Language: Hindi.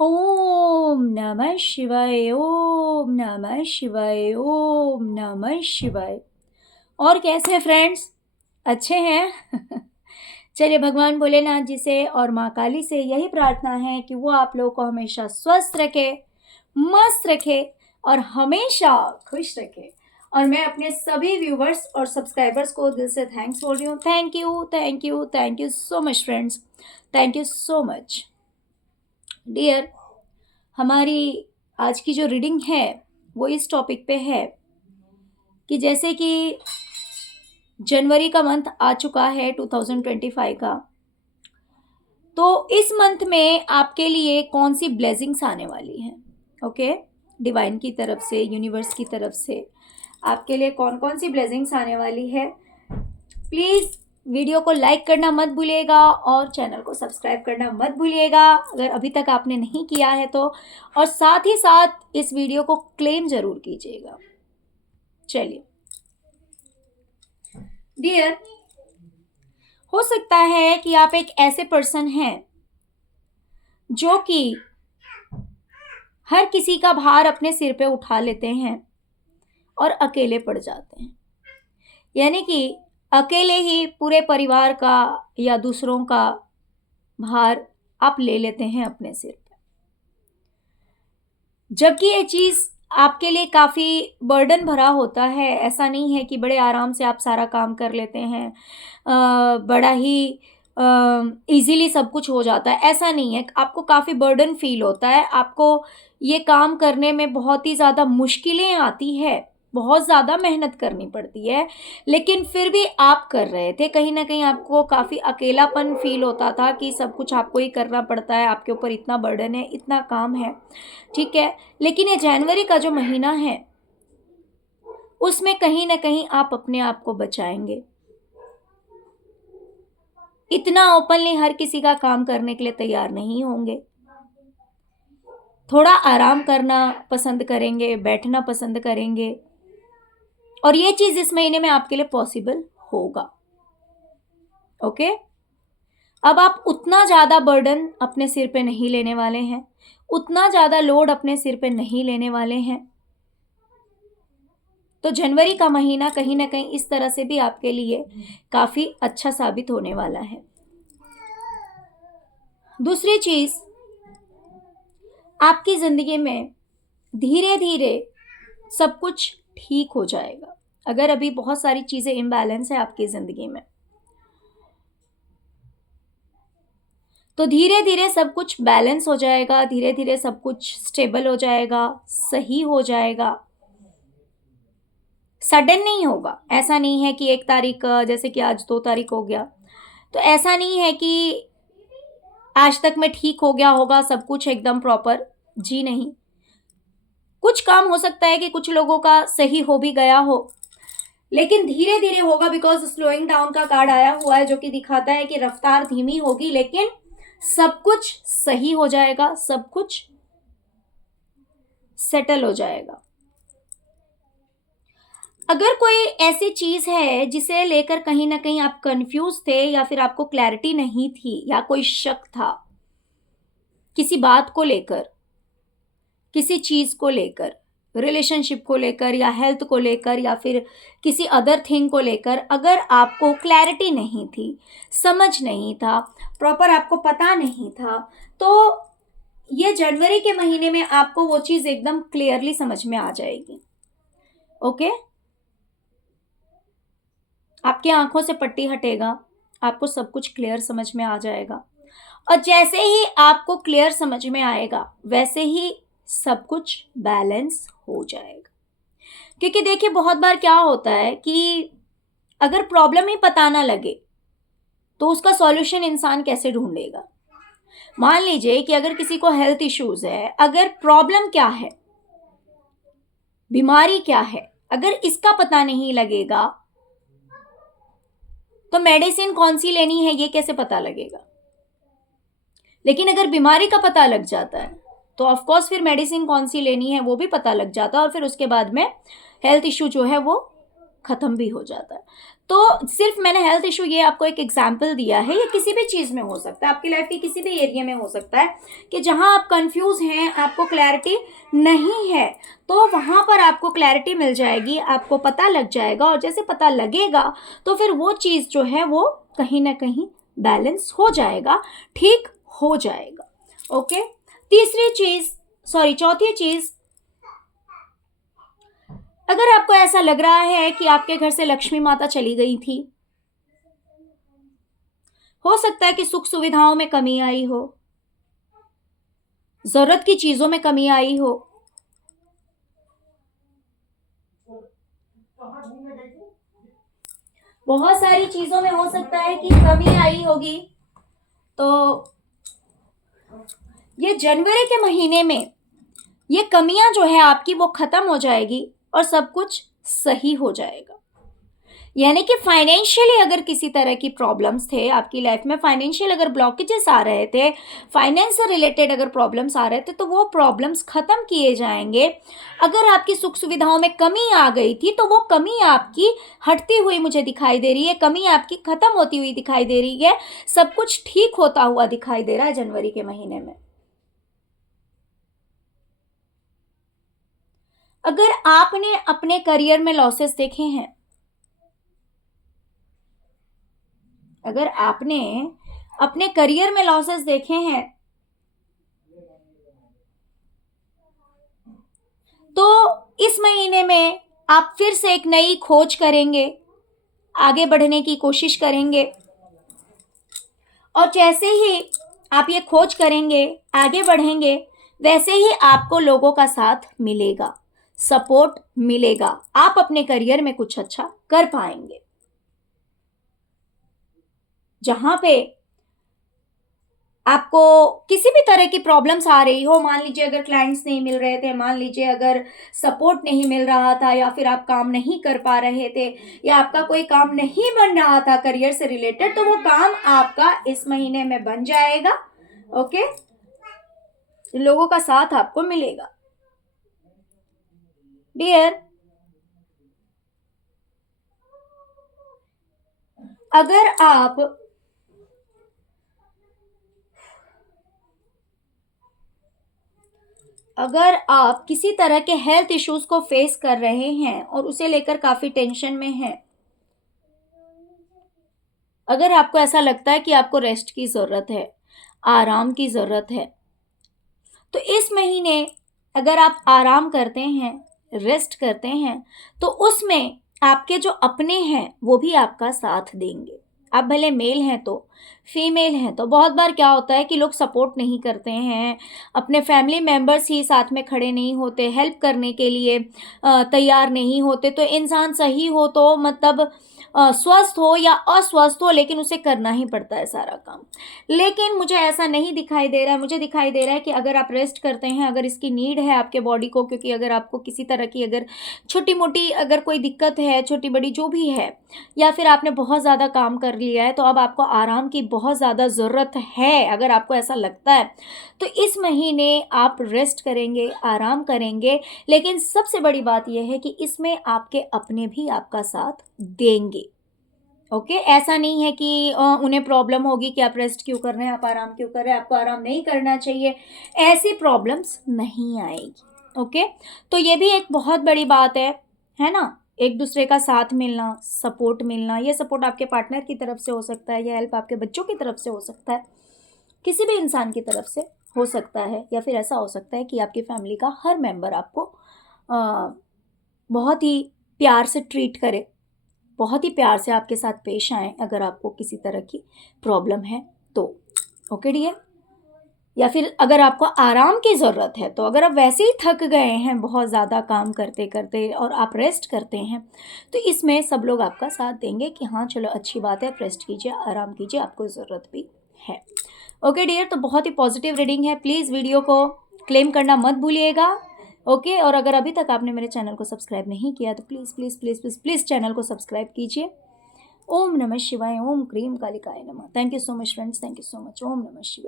ओम नमः शिवाय, ओम नमः शिवाय, ओम नमः शिवाय। और कैसे हैं फ्रेंड्स? अच्छे हैं? चलिए, भगवान भोलेनाथ जी से और माँ काली से यही प्रार्थना है कि वो आप लोगों को हमेशा स्वस्थ रखे, मस्त रखे और हमेशा खुश रखे। और मैं अपने सभी व्यूवर्स और सब्सक्राइबर्स को दिल से थैंक्स बोल रही हूँ। Thank you, thank you, thank you so much friends. Thank you so much dear. हमारी आज की जो रीडिंग है वो इस टॉपिक पे है कि जैसे कि जनवरी का मंथ आ चुका है 2025 का, तो इस मंथ में आपके लिए कौन सी ब्लेसिंग्स आने वाली हैं। ओके, डिवाइन की तरफ से, यूनिवर्स की तरफ से आपके लिए कौन कौन सी ब्लेसिंग्स आने वाली है। प्लीज़ वीडियो को लाइक करना मत भूलिएगा और चैनल को सब्सक्राइब करना मत भूलिएगा अगर अभी तक आपने नहीं किया है तो, और साथ ही साथ इस वीडियो को क्लेम जरूर कीजिएगा। चलिए डियर, हो सकता है कि आप एक ऐसे पर्सन हैं जो कि हर किसी का भार अपने सिर पे उठा लेते हैं और अकेले पड़ जाते हैं, यानी कि अकेले ही पूरे परिवार का या दूसरों का भार आप ले लेते हैं अपने सिर पे, जबकि ये चीज़ आपके लिए काफ़ी बर्डन भरा होता है। ऐसा नहीं है कि बड़े आराम से आप सारा काम कर लेते हैं, बड़ा ही इजीली सब कुछ हो जाता है, ऐसा नहीं है। आपको काफ़ी बर्डन फील होता है, आपको ये काम करने में बहुत ही ज़्यादा मुश्किलें आती है, बहुत ज़्यादा मेहनत करनी पड़ती है, लेकिन फिर भी आप कर रहे थे। कहीं ना कहीं आपको काफ़ी अकेलापन फील होता था कि सब कुछ आपको ही करना पड़ता है, आपके ऊपर इतना बर्डन है, इतना काम है, ठीक है। लेकिन ये जनवरी का जो महीना है उसमें कहीं ना कहीं आप अपने आप को बचाएंगे। इतना ओपनली हर किसी का काम करने के लिए तैयार नहीं होंगे, थोड़ा आराम करना पसंद करेंगे, बैठना पसंद करेंगे, और ये चीज इस महीने में आपके लिए पॉसिबल होगा। ओके, अब आप उतना ज्यादा बर्डन अपने सिर पे नहीं लेने वाले हैं, उतना ज्यादा लोड अपने सिर पे नहीं लेने वाले हैं। तो जनवरी का महीना कहीं ना कहीं इस तरह से भी आपके लिए काफी अच्छा साबित होने वाला है। दूसरी चीज, आपकी जिंदगी में धीरे धीरे सब कुछ ठीक हो जाएगा। अगर अभी बहुत सारी चीजें इम्बैलेंस है आपकी जिंदगी में, तो धीरे धीरे सब कुछ बैलेंस हो जाएगा, धीरे धीरे सब कुछ स्टेबल हो जाएगा, सही हो जाएगा। सडन नहीं होगा, ऐसा नहीं है कि 1 तारीख, जैसे कि आज 2 तारीख हो गया, तो ऐसा नहीं है कि आज तक में ठीक हो गया होगा सब कुछ एकदम प्रॉपर। जी नहीं, कुछ काम हो सकता है कि कुछ लोगों का सही हो भी गया हो, लेकिन धीरे धीरे होगा, बिकॉज स्लोइंग डाउन का कार्ड आया हुआ है जो कि दिखाता है कि रफ्तार धीमी होगी, लेकिन सब कुछ सही हो जाएगा, सब कुछ सेटल हो जाएगा। अगर कोई ऐसी चीज है जिसे लेकर कहीं ना कहीं आप कंफ्यूज थे, या फिर आपको क्लैरिटी नहीं थी, या कोई शक था किसी बात को लेकर, किसी चीज को लेकर, रिलेशनशिप को लेकर या हेल्थ को लेकर या फिर किसी अदर थिंग को लेकर, अगर आपको क्लैरिटी नहीं थी, समझ नहीं था, प्रॉपर आपको पता नहीं था, तो ये जनवरी के महीने में आपको वो चीज एकदम क्लियरली समझ में आ जाएगी। ओके, आपकी आंखों से पट्टी हटेगा, आपको सब कुछ क्लियर समझ में आ जाएगा, और जैसे ही आपको क्लियर समझ में आएगा वैसे ही सब कुछ बैलेंस हो जाएगा। क्योंकि देखिए, बहुत बार क्या होता है कि अगर प्रॉब्लम ही पता ना लगे तो उसका सॉल्यूशन इंसान कैसे ढूंढेगा। मान लीजिए कि अगर किसी को हेल्थ इश्यूज है, अगर प्रॉब्लम क्या है, बीमारी क्या है, अगर इसका पता नहीं लगेगा तो मेडिसिन कौन सी लेनी है ये कैसे पता लगेगा। लेकिन अगर बीमारी का पता लग जाता है तो ऑफ कोर्स फिर मेडिसिन कौन सी लेनी है वो भी पता लग जाता है, और फिर उसके बाद में हेल्थ इश्यू जो है वो खत्म भी हो जाता है। तो सिर्फ मैंने हेल्थ इशू ये आपको एक एग्जाम्पल दिया है, ये किसी भी चीज़ में हो सकता है, आपकी लाइफ के किसी भी एरिया में हो सकता है कि जहां आप कंफ्यूज हैं, आपको क्लैरिटी नहीं है, तो वहां पर आपको क्लैरिटी मिल जाएगी, आपको पता लग जाएगा, और जैसे पता लगेगा तो फिर वो चीज़ जो है वो कहीं ना कहीं बैलेंस हो जाएगा, ठीक हो जाएगा। ओके, चौथी चीज़, अगर आपको ऐसा लग रहा है कि आपके घर से लक्ष्मी माता चली गई थी, हो सकता है कि सुख सुविधाओं में कमी आई हो, जरूरत की चीजों में कमी आई हो, बहुत सारी चीजों में हो सकता है कि कमी आई होगी। तो ये जनवरी के महीने में ये कमियां जो है आपकी वो खत्म हो जाएगी और सब कुछ सही हो जाएगा। यानी कि फाइनेंशियली अगर किसी तरह की प्रॉब्लम्स थे आपकी लाइफ में, फाइनेंशियल अगर ब्लॉकेजेस आ रहे थे, फाइनेंस से रिलेटेड अगर प्रॉब्लम्स आ रहे थे, तो वो प्रॉब्लम्स खत्म किए जाएंगे। अगर आपकी सुख सुविधाओं में कमी आ गई थी तो वो कमी आपकी हटती हुई मुझे दिखाई दे रही है, कमी आपकी खत्म होती हुई दिखाई दे रही है, सब कुछ ठीक होता हुआ दिखाई दे रहा है जनवरी के महीने में। अगर आपने अपने करियर में लॉसेस देखे हैं, अगर आपने अपने करियर में लॉसेस देखे हैं, तो इस महीने में आप फिर से एक नई खोज करेंगे, आगे बढ़ने की कोशिश करेंगे, और जैसे ही आप ये खोज करेंगे, आगे बढ़ेंगे, वैसे ही आपको लोगों का साथ मिलेगा, सपोर्ट मिलेगा, आप अपने करियर में कुछ अच्छा कर पाएंगे। जहां पे आपको किसी भी तरह की प्रॉब्लम्स आ रही हो, मान लीजिए अगर क्लाइंट्स नहीं मिल रहे थे, मान लीजिए अगर सपोर्ट नहीं मिल रहा था, या फिर आप काम नहीं कर पा रहे थे, या आपका कोई काम नहीं बन रहा था करियर से रिलेटेड, तो वो काम आपका इस महीने में बन जाएगा। ओके, लोगों का साथ आपको मिलेगा। डियर, अगर आप किसी तरह के हेल्थ इश्यूज को फेस कर रहे हैं और उसे लेकर काफी टेंशन में हैं, अगर आपको ऐसा लगता है कि आपको रेस्ट की जरूरत है, आराम की जरूरत है, तो इस महीने अगर आप आराम करते हैं, रेस्ट करते हैं, तो उसमें आपके जो अपने हैं वो भी आपका साथ देंगे। आप भले मेल हैं तो, फीमेल हैं तो, बहुत बार क्या होता है कि लोग सपोर्ट नहीं करते हैं, अपने फैमिली मेम्बर्स ही साथ में खड़े नहीं होते, हेल्प करने के लिए तैयार नहीं होते। तो इंसान सही हो तो मतलब स्वस्थ हो या अस्वस्थ हो, लेकिन उसे करना ही पड़ता है सारा काम। लेकिन मुझे ऐसा नहीं दिखाई दे रहा है, मुझे दिखाई दे रहा है कि अगर आप रेस्ट करते हैं, अगर इसकी नीड है आपके बॉडी को, क्योंकि अगर आपको किसी तरह की अगर छोटी मोटी अगर कोई दिक्कत है, छोटी बड़ी जो भी है, या फिर आपने बहुत ज़्यादा काम कर लिया है, तो अब आपको आराम की बहुत ज़्यादा ज़रूरत है, अगर आपको ऐसा लगता है, तो इस महीने आप रेस्ट करेंगे, आराम करेंगे। लेकिन सबसे बड़ी बात यह है कि इसमें आपके अपने भी आपका साथ देंगे। ओके, ऐसा नहीं है कि उन्हें प्रॉब्लम होगी कि आप रेस्ट क्यों कर रहे हैं, आप आराम क्यों कर रहे हैं, आपको आराम नहीं करना चाहिए, ऐसी प्रॉब्लम्स नहीं आएगी। ओके, तो ये भी एक बहुत बड़ी बात है ना, एक दूसरे का साथ मिलना, सपोर्ट मिलना। ये सपोर्ट आपके पार्टनर की तरफ से हो सकता है, या हेल्प आपके बच्चों की तरफ से हो सकता है, किसी भी इंसान की तरफ से हो सकता है, या फिर ऐसा हो सकता है कि आपकी फैमिली का हर मेंबर आपको बहुत ही प्यार से ट्रीट करे, बहुत ही प्यार से आपके साथ पेश आएँ अगर आपको किसी तरह की प्रॉब्लम है तो। ओके डियर, या फिर अगर आपको आराम की ज़रूरत है, तो अगर आप वैसे ही थक गए हैं बहुत ज़्यादा काम करते करते और आप रेस्ट करते हैं, तो इसमें सब लोग आपका साथ देंगे कि हाँ चलो अच्छी बात है, आप रेस्ट कीजिए, आराम कीजिए, आपको ज़रूरत भी है। ओके डियर, तो बहुत ही पॉजिटिव रीडिंग है, प्लीज़ वीडियो को क्लेम करना मत भूलिएगा। ओके, और अगर अभी तक आपने मेरे चैनल को सब्सक्राइब नहीं किया तो please please please please please channel को सब्सक्राइब कीजिए। ओम नमः शिवाय, ओम क्रीम कालिकाय नमः। Thank you so much friends, thank you so much. Om नमः शिवाय।